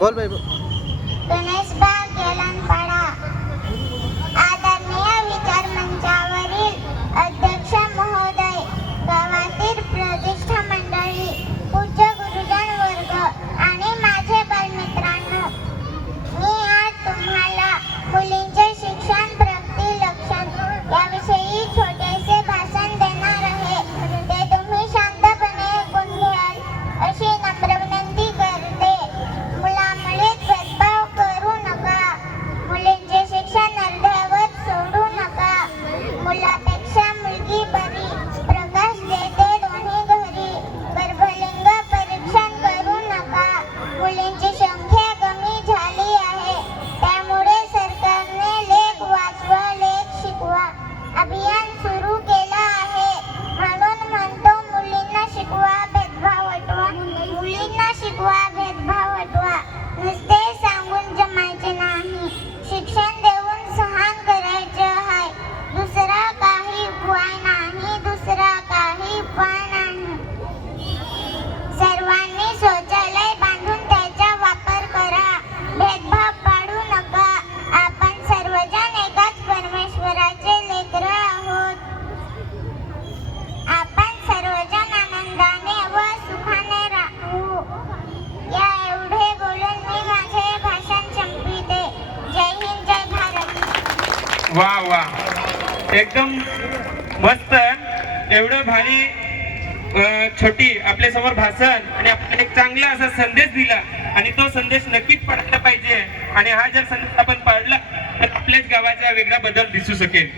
बोल बाई बोल. गणेशबाग येलनपाडा. आदरणीय विचार मंचावरील अध्यक्ष महोदय, गावातील प्रतिष्ठ मंडळी, पूज्य गुरुजन वर्ग आणि माझे बालमित्रांनो, मी आज तुम्हाला मुलींचे शिक्षण प्रगती लक्षण याविषयी छोटेसे भाषण देणार आहे. ते तुम्ही शांतपणे ऐकून घ्याल अशी नम्र विनंती करते. मुलामुलीत भेदभाव करू नका. मुलींचे शिक्षण अर्धवट सोडू नका. मुलापेक्षा मुलगी बरी. प्रकाश देते दोन्ही घरी. गर्भलिंग परीक्षण करू नका. मुलींची संख्या कमी झाली आहे, त्यामुळे सरकारने लेख वाचवा लेख शिकवा अभियान सुरू केलं आहे. म्हणून म्हणतो, मुलींना शिकवा भेदभाव हटवा. मुलींना शिकवा भेदभाव हटवा. नुसते सांगून जमायचे नाही, शिक्षण देऊन सहान करायचं आहे. दुसरा काही उपाय नाही. दुसरा काही उपाय नाही. सर्वांनी शौचालय बांधून त्याचा वापर करा. भेदभाव पाडू नका. आपण सर्वजण एकाच परमेश्वराचे लेकरं आहोत. आपण सर्वजण आनंदाने व सुखाने राहू. या एवढे बोलून मी माझे भाषण संपविते. जय हिंद, जय भारत. वा वा, एकदम मस्त. एवढं भारी छोटी आपल्या समोर भाषण आणि आपण एक चांगला असा संदेश दिला आणि तो संदेश नक्कीच पडायला पाहिजे. आणि हा जर संदेश आपण पाळला तर आपल्याच गावाचा वेगळा बदल दिसू शकेल.